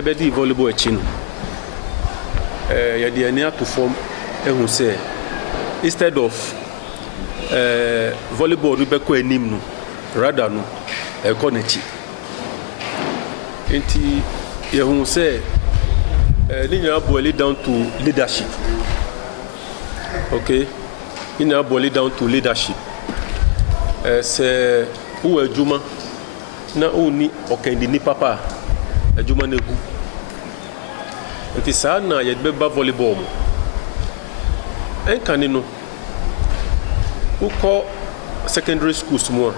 Ebedi volleyball echi no yɛde ani ato fam ehu sɛ instead of volleyball no bɛkɔ anim no rather no ɛkɔ n'akyi nti yɛhu sɛ ne nyinaa boil down to leadership. Okay, ne nyinaa boil down to leadership. Sɛ wowɔ adwuma na wonni ɔkandini papa a adwuma no egu nti saa na yɛde bɛba volleyball mu ɛnkane no wokɔ secondary schools mu a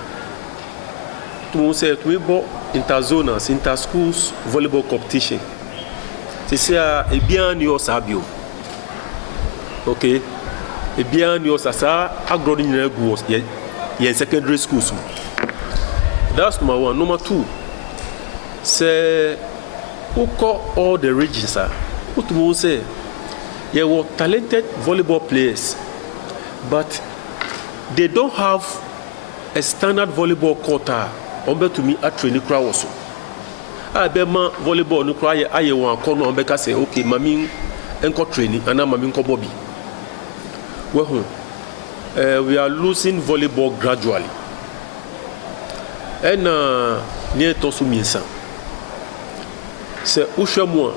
tumu sɛ tumi bɔ interzonals interschools volleyball competition sisi a ebiara ni ɔsaa bio. Okay, ebiara ni ɔsaa saa agorɔ no nyinaa gu yɛn secondary schools mu. That's number one. Number two, say who call all the regions are what to say you were talented volleyball players, but they don't have a standard volleyball quota on to me at training crowd also. I be ma volleyball no cry aye one corner on beka say okay mami enko training and na mami enko bobby. Well, we are losing volleyball gradually. And near Tosu Minsa. C'est Ushamwa.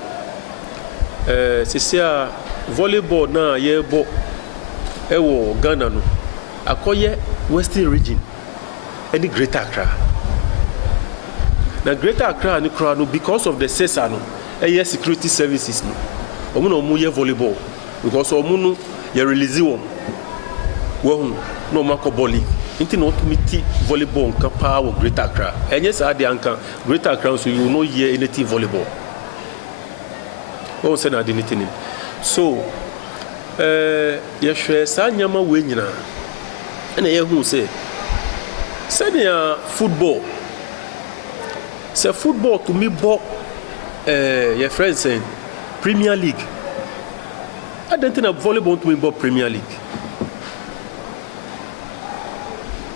C'est ça, volleyball na yebo ewo Ghana no. Akoye Western region. Any Greater Accra. Na Greater Accra ni kra no because of the CESA no. Eye security services no. Omo no mu ye volleyball because omo no ye release won. Wo no makoball league. Inti no ultimate volleyball nka power Greater Accra. Enye sa de anka Greater Accra so you no hear anything volleyball. Oh say na de anything. So ye hwe sa nyama we nyina. Na ye hu say football. Say football to me bo your friends saying Premier League. I don't think volleyball to me bo Premier League.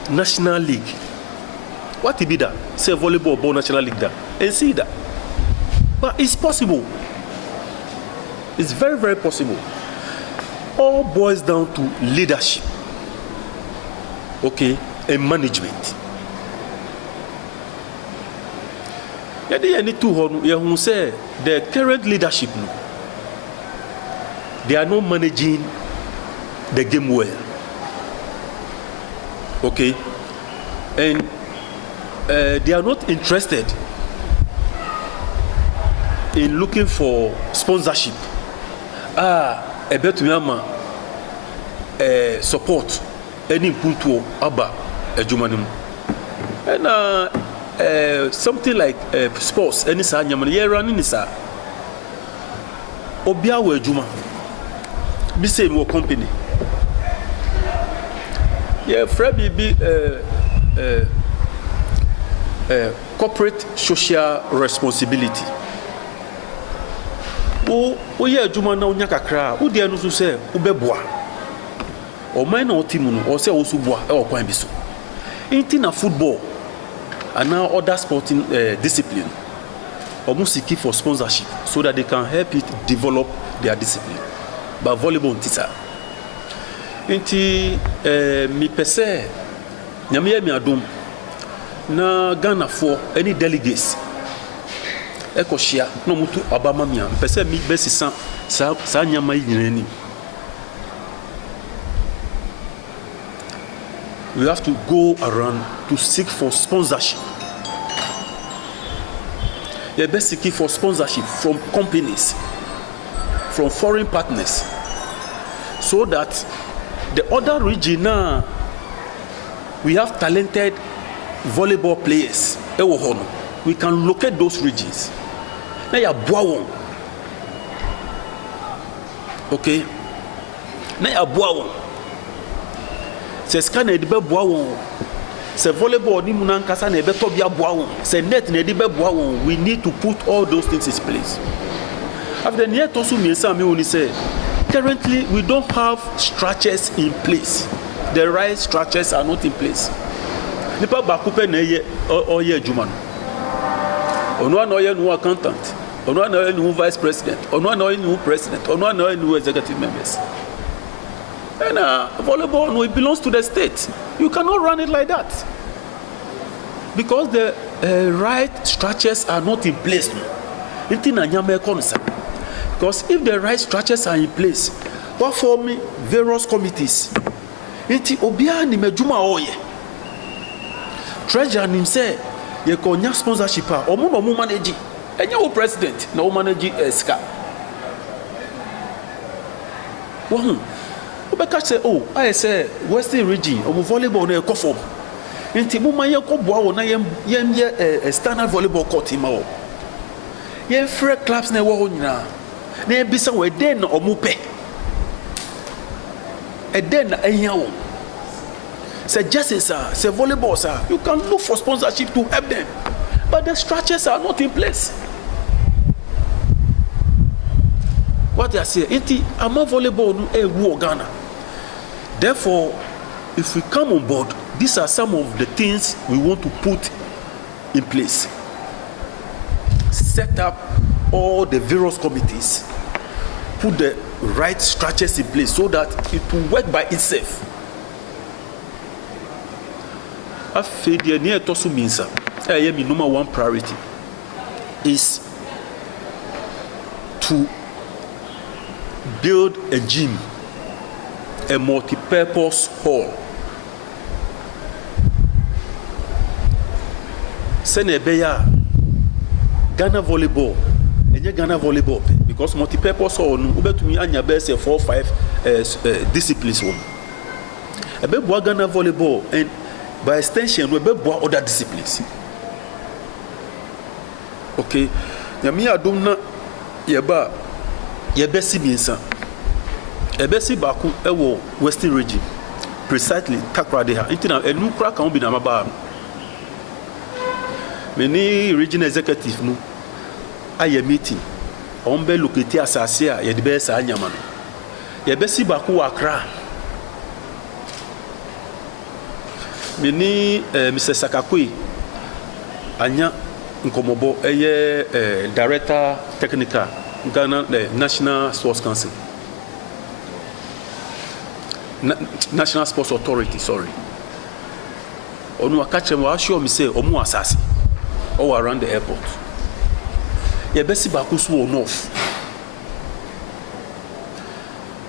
National League. What it be that? Say volleyball ball National League that. And see that. But it's possible. It's very, very possible. All boils down to leadership. Okay? And management. You need to say the current leadership, they are not managing the game well. Okay, and they are not interested in looking for sponsorship. A better yama support any punto aba ejumanim. And something like sports any sa nyamani ye running isa obia we ejuma be same wo company. Yeah, Fred be corporate social responsibility. O ye adwuma na onya kakra, o de anu so se o beboa. O man na o team no, o se o so boa e o kwan bi so. Inti na football and now other sporting discipline. O must seek for sponsorship so that they can help it develop their discipline. But volleyball ntisa. Inti mi pese nyame mi adom na Ghana for any delegates ekoshia no mutu abama mia pese mi besisa sa nyama yinani. We have to go around to seek for sponsorship. You best seek for sponsorship from companies, from foreign partners, so that the other region now, we have talented volleyball players. We can locate those regions. Now you are okay. Now you are se scan e be boa se volleyball ni munan kasa na e be to bia boa se net na e be boa we need to put all those things in place. After the near tosu miensa me oni say currently we don't have structures in place. The right structures are not in place. Nipa ba coupe na ye o ye adwuma no. Ono na oye no accountant Ono na new vice president, ono na new president, ono na new executive members. And volleyball, no, it belongs to the state. You cannot run it like that. Because the right structures are not in place. Because if the right structures are in place, what form various committees? Treasurer himself, you can sponsorship. Omu manage. And your president, no manage SCA. Obeka say, oh, I say Western region, omu volleyball na ekofo. Nti mu ma ye ko boa wo na yem standard volleyball court ma wo. Ye free clubs na wo ho nyina. Na e bisa wo den na omu pe. E den na ehia wo. Say justice sir, say volleyball sir, you can look for sponsorship to help them. But the structures are not in place. What they are saying, nti ama volleyball no e wo Ghana. Therefore, if we come on board, these are some of the things we want to put in place. Set up all the various committees, put the right structures in place so that it will work by itself. The number one priority is to build a gym, a multi-purpose hall. Senebeya, Ghana volleyball, and Ghana volleyball because multi-purpose hall, to me, anya best 4 or 5 disciplines. A bit Ghana volleyball, and by extension, we be other disciplines. Okay, Yami Adumna Yeba Yebesi Binsa. Ebesi Baku Ewo Western region, precisely Takradeha. Intina a new crack on Binamaba. Many regional executive no aye meeting. Ombe locate Asasia, Yedbesa Anyaman. Yebesi Baku Accra. Many Mr. Sakakui Anya Nkomobo, Director Technical, Ghana National Sports Council. National Sports Authority, sorry. Onu akache wa show me say omu asasi all around the airport. Ye besi bakusu onof.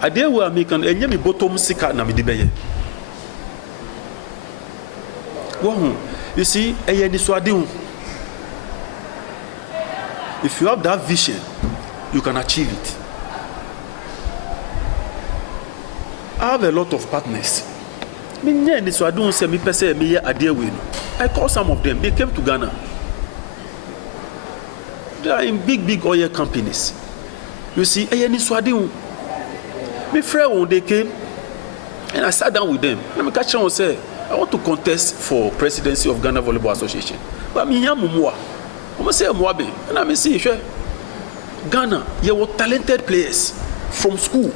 Ade we American enye mi bottom sika na mi dibeye. Wo you see eye ni so ade hu. If you have that vision, you can achieve it. I have a lot of partners. I call some of them. They came to Ghana. They are in big oil companies. You see, my friend, when they came, and I sat down with them. Let me catch them and say, I want to contest for presidency of Ghana Volleyball Association. But me yamumwa. I'm say Mwabe, and I say, Ghana, you were talented players from school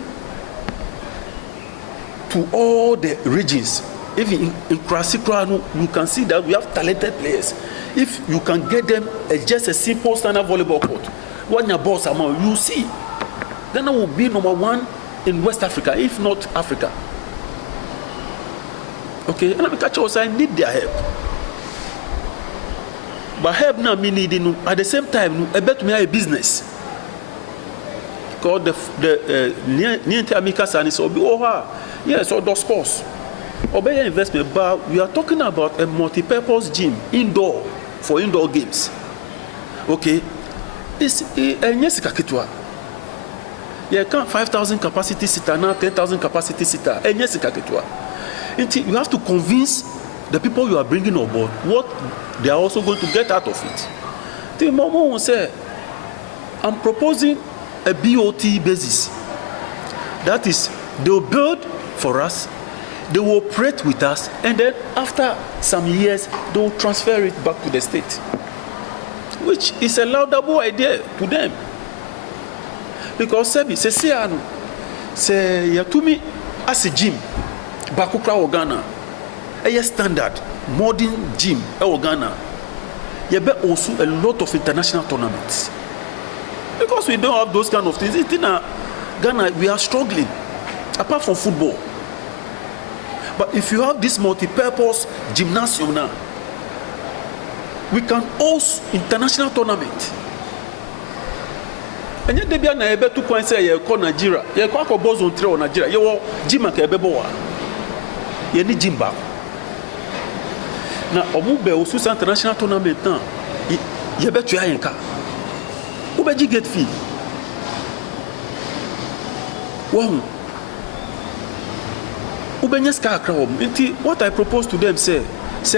to all the regions. Even in Krasikra, you can see that we have talented players. If you can get them just a simple standard volleyball court, when your boss amount, you see, Ghana will be number 1 in West Africa, if not Africa. Okay, and I'm catch us. I need their help. But help now me needing at the same time, I bet me a business. Called the near Amika Sanis or Oha. Yes, or those sports. Obey investment, but we are talking about a multi-purpose gym indoor for indoor games. Okay, this yes kakitwa. You can 5,000 capacity sitter now, 10,000 capacity sitter. Yes kakitwa. You have to convince the people you are bringing on board what they are also going to get out of it. The Momo will say, I'm proposing a BOT basis. That is, they will build for us, they will operate with us, and then after some years, they will transfer it back to the state, which is a laudable idea to them. Because Sebi, say Yatumi as a gym, Bakukra or Ghana, a standard, modern gym or Ghana, you bet also a lot of international tournaments. Because we don't have those kind of things. In Ghana, we are struggling, apart from football. But if you have this multi-purpose gymnasium now, we can host international tournament. And yet, they are able to point say, "You call Nigeria, you call Bozo Trio Nigeria, you will gym at Ebeboa, you need gym back." Now, Omube also international tournament now, you bet you ain't car. Who bet you get fee? Wow. Who bet you scar crowd? What I propose to them say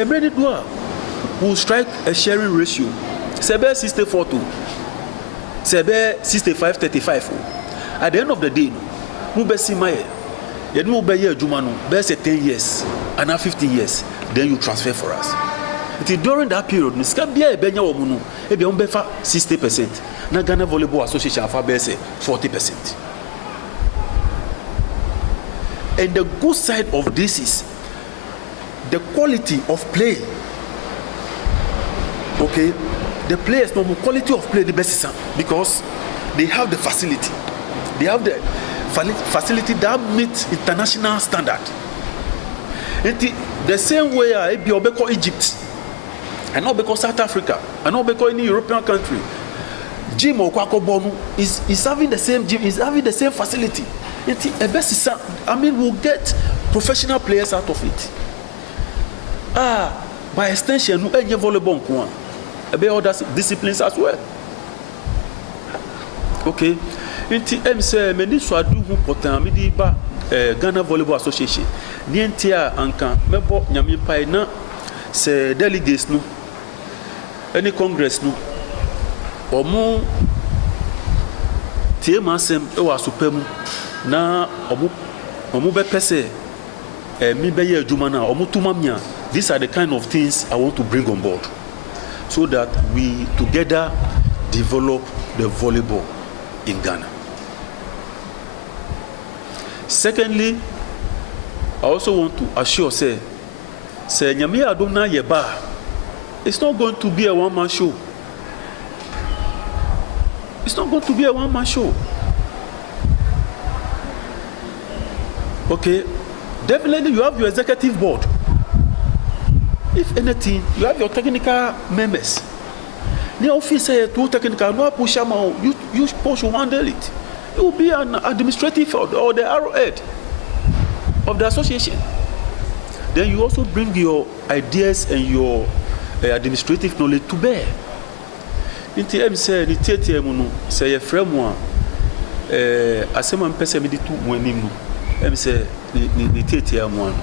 many do will strike a sharing ratio. Sebe 60-40. Sebe 65-35. At the end of the day, no be see my you no be here jumano be say 10 years and now 15 years then you transfer for us. During that period, no ska bia e benya wo mu no e bia be fa 60%. Na Ghana Volleyball Association afa be say 40%. And the good side of this is the quality of play. Okay, the players no quality of play the best because they have the facility. They have the facility that meets international standard. The same way I be obeko Egypt, I know because South Africa, I know because any European country, gym or Kwako Bonu is having the same gym, is having the same facility. I mean, we'll get professional players out of it. By extension, we have volleyball and other disciplines as well. Okay. I'm saying, many so do who potan me di ba Ghana Volleyball Association. Nientia anka mebo nyame pai na se delegates no any congress no omo tie masem e wa supemu na omo be pese mi be ye adwuma na omo tuma mia. These are the kind of things I want to bring on board so that we together develop the volleyball in Ghana. Secondly, I also want to assure say Nyame Adom na yeba, it's not going to be a one-man show. It's not going to be a one-man show. Okay, definitely you have your executive board. If anything, you have your technical members. The officer to technical no push you push to handle it. You will be an administrative or the arrowhead of the association. Then you also bring your ideas and your administrative knowledge to bear. In TM say the TTM no say a framework asema mpese me di tu mu anim no em say the TTM one